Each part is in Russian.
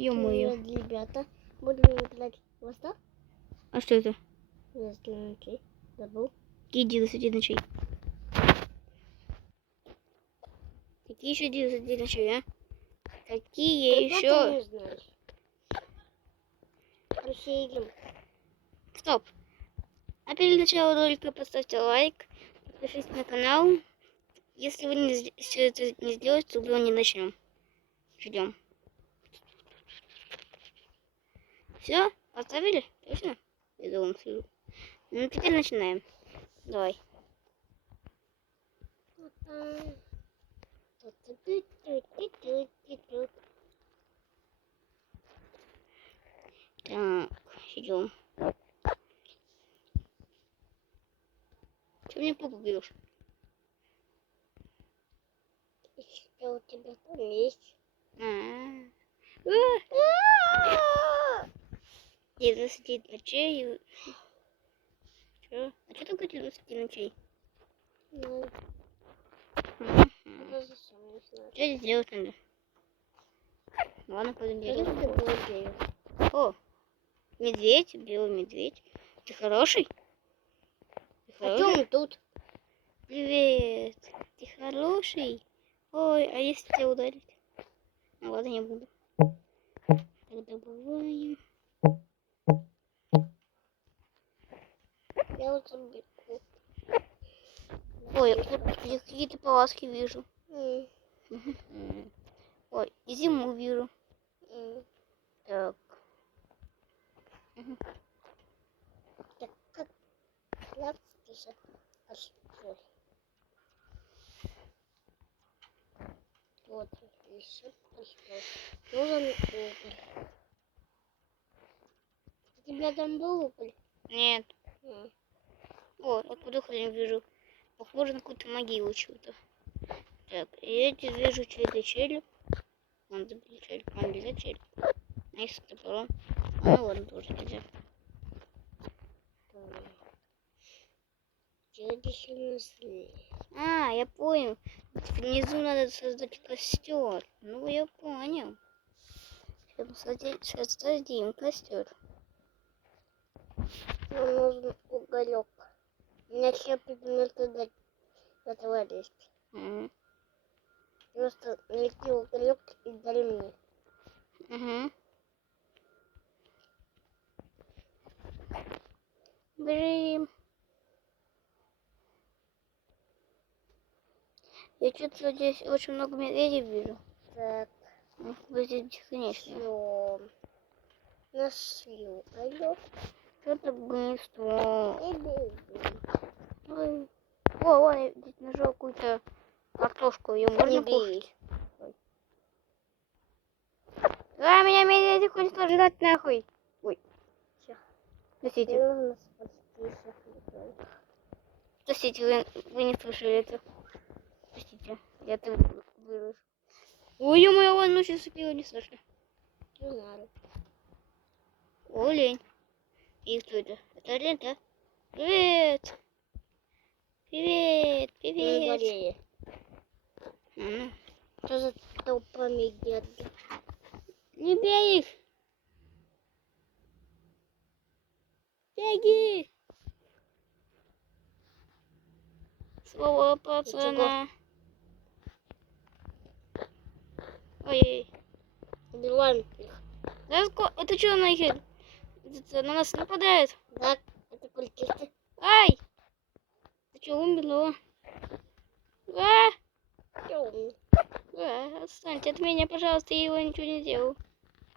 Ё-моё. Ребята, будем играть в Восток? А что это? 11 ночей. Забыл. Какие 11 ночей? Какие еще 11 ночей, а? Какие Ты еще? не знаешь. Вообще играм. Стоп. А перед началом ролика поставьте лайк, подпишитесь на канал. Если вы все это не сделаете, то мы не начнем. Ждем. Все? Поставили? Точно? Я думаю, все. Ну теперь начинаем. Давай. Так, идем. Че мне попу бьешь? Что у тебя там есть? 11 ночей. Че? А что такое 11 ночей? Ну, Что даже сам не знаю. здесь делать надо? Ладно, пойдем Что ты делать. владеешь? О, медведь, белый медведь. Ты хороший? Ты А что хороший? он тут? Привет. Ты хороший? Ой, а если тебя ударить? Ну ладно, не буду. Тогда бываем. Я вот забегу. Ой, вот какие-то полоски вижу. Ой, и зиму вижу. Так. Так как классно постой. Вот еще постой. Нужен уголь. У тебя там был уголь? Нет. О, откуда хрень вижу. Похоже на какую-то могилу чего-то. Так, и эти вижу чей-то череп. Он забыл череп, он без череп. А если с топором? Ну ладно, тоже нельзя. А, я понял. Внизу надо создать костер. Ну, я понял. Сейчас создадим костер. Нам нужен уголек. У меня все предметы до этого есть. Просто найти уголек и дай мне. Блин. Я что-то здесь очень много медведей вижу. Так. Здесь бесконечно. Всё. Нашли уголек. Что-то гнездо. И бежим. Ой, я здесь нашел какую-то картошку. Ее можно кушать? А, меня медведь хочет сожрать нахуй. Ой. Всё. Простите. Простите, вы не слышали это. Простите, я это выложу. Ой, ё-моё, он ночью сопила, не слышно. Не знаю. Олень. И кто это? Это олень, да? Привет! Привет! Привет! Что за толпа медведей? Не бей их! Беги! Слово пацана. Ой-ой. Убиваем их. Это что на их? Это на нас нападает? Да, это культисты. Ай! Ты что, умерла? А! Отстаньте от меня, пожалуйста, я его ничего не делал.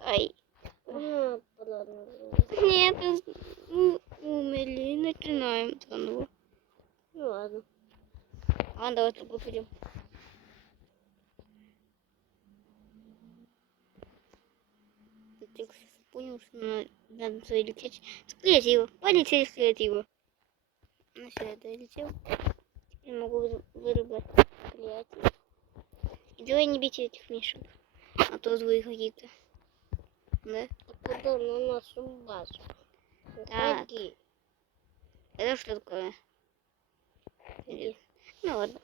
Ай. Нет, умерли. Начинаем заново. Ну ладно. Ладно, давай другую пойдем. Ты понял, что надо залететь с креатива. Полетели с креатива. Ну все, я долетел. Теперь могу вырубать креатив. И давай не бейте этих мишек. А то злые какие-то. Да? Куда на нашу базу? Так. Уходи. Это что такое? Ну ладно.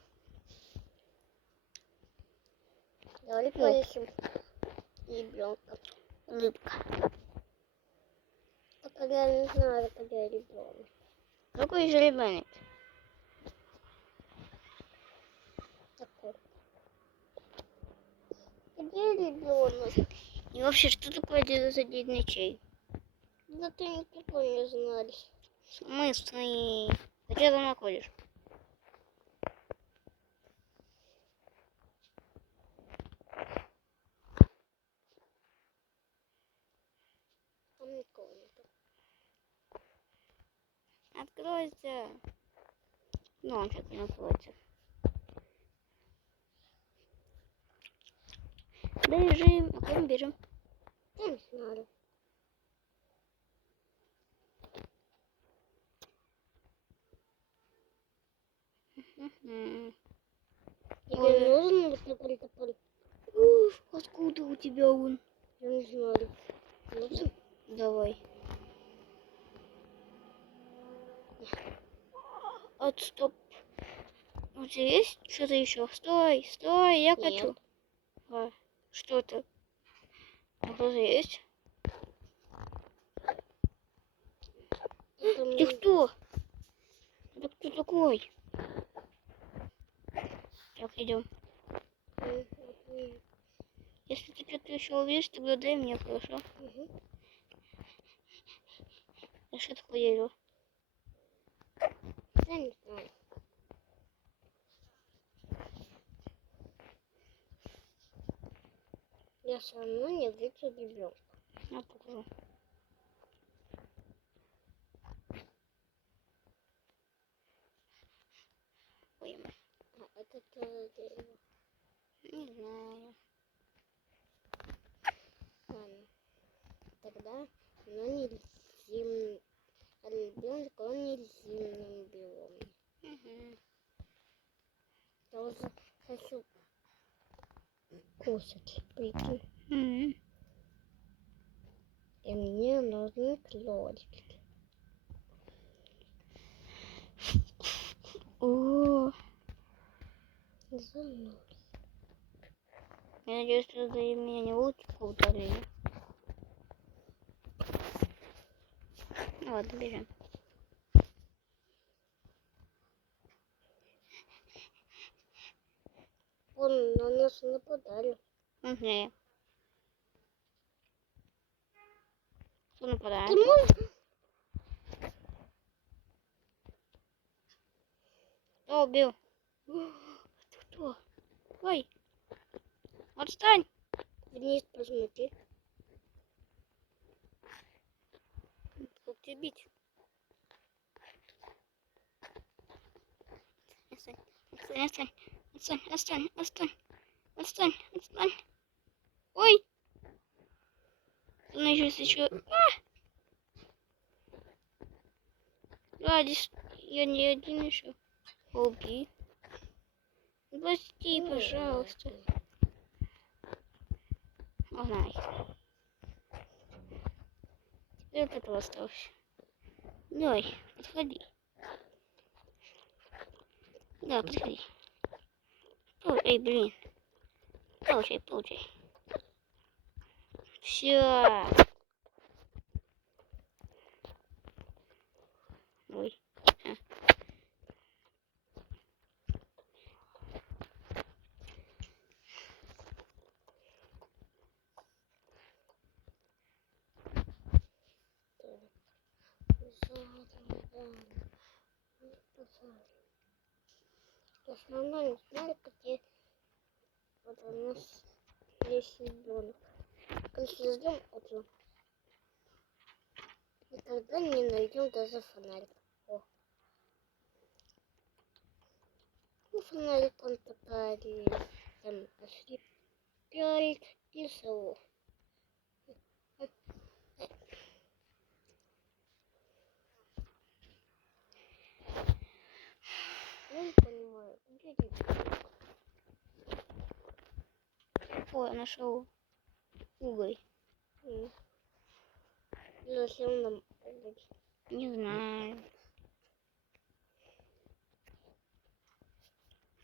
Давай поищем ребенка. Улыбка. Только я не знаю, когда я ребенок. Какой же ребенок? Такой. Где ребенок? И вообще, что такое 99 ночей? Да ты никто не знаешь. В смысле? Ты где там находишь? Там никого нет. Откройся. Ну, он сейчас не откроется. Бежим. А куда мы бежим? Я не знаю. Мгм. Тебе Ой. нужен топор? Уф, откуда у тебя он? Я не знаю. Нужен? Давай. Стоп. У тебя есть что-то еще? Стой, стой, я Нет. хочу. Что-то. А кто-то есть? Это Ты кто? Это кто такой? Так, идем. Если ты что-то еще увидишь, тогда дай мне, хорошо? Угу. Я что такое дерево? Я не знаю. Я все равно не вижу ребенка. Я покажу. Ой, А это тоже дерево. не знаю. Ладно. Тогда оно не зимний. А ребенок, он не в зимнем биоме. Угу. Я уже хочу кушать, прикинь. Угу. И мне нужны кролики. О, За мной. я надеюсь, что за меня не будет какого давления. Ну ладно, бежим. Он на нас нападали. Угу. Кто Ты нападает? можешь? Кто убил? Ты кто? Ой, отстань! Вниз посмотри. Как тебя бить? Отстань, отстань, отстань, отстань, отстань, отстань, отстань. Ой! Она еще... здесь я не один еще. Убей. Прости, пожалуйста. Ага. Теперь вот этого остался. Давай, подходи. Да, подходи. Эй, блин. Получай, получай. Все. Ой. Я все равно не знаю, где вот у нас есть ребенок. Конечно, ждем утро. Никогда не найдем даже фонарик. О. Ну, фонарик он такая, там нашли пялик и сову. Я не понимаю, где ребенок? Ой, я нашел уголь. Зачем нам уголь? Не знаю.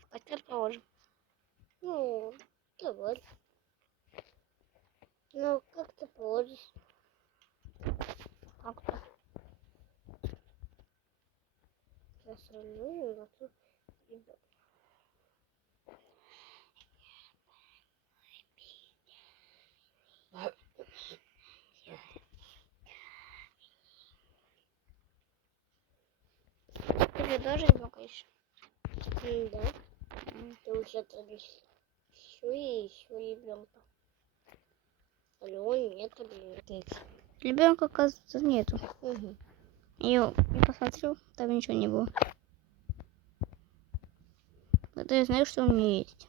В костер положим. Ну, давай. Ну, как ты проводишь? Как-то. Я сравню, на ту ребят. Ты же тоже ребенкаешь? Да. Ты уже еще ребенка. Алло, нет ребенка. Ребенка, оказывается, нету. Угу. Я посмотрел, там ничего не было. Да я знаю, что у меня есть.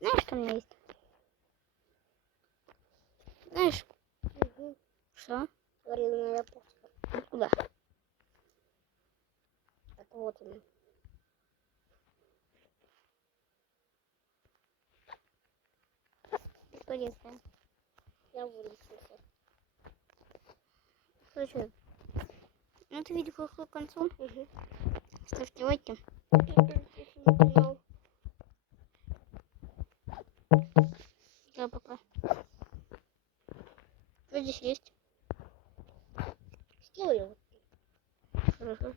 Знаешь, что у меня есть? Знаешь, Угу. что? Вареная пушка. Куда? Так вот она. Бесполезная. Я вылечился. Короче, ну ты видео подошло к концу. Угу. Ставьте лайки. Да, пока. Что здесь есть? Сделай его. Хорошо.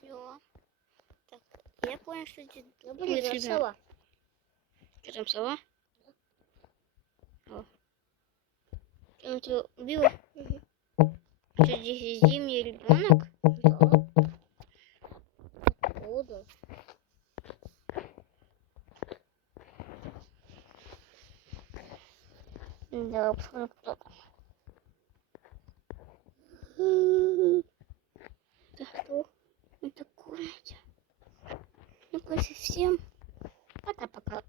Всё. Так, я понял, что здесь Ну, блин, будет видно. сова. Что там, сова? О. Она тебя убила? Угу. Что здесь есть зимний ребенок? Да. Откуда? Да, посмотрим, кто. Да что? Это комната. Ну-ка, всем пока-пока.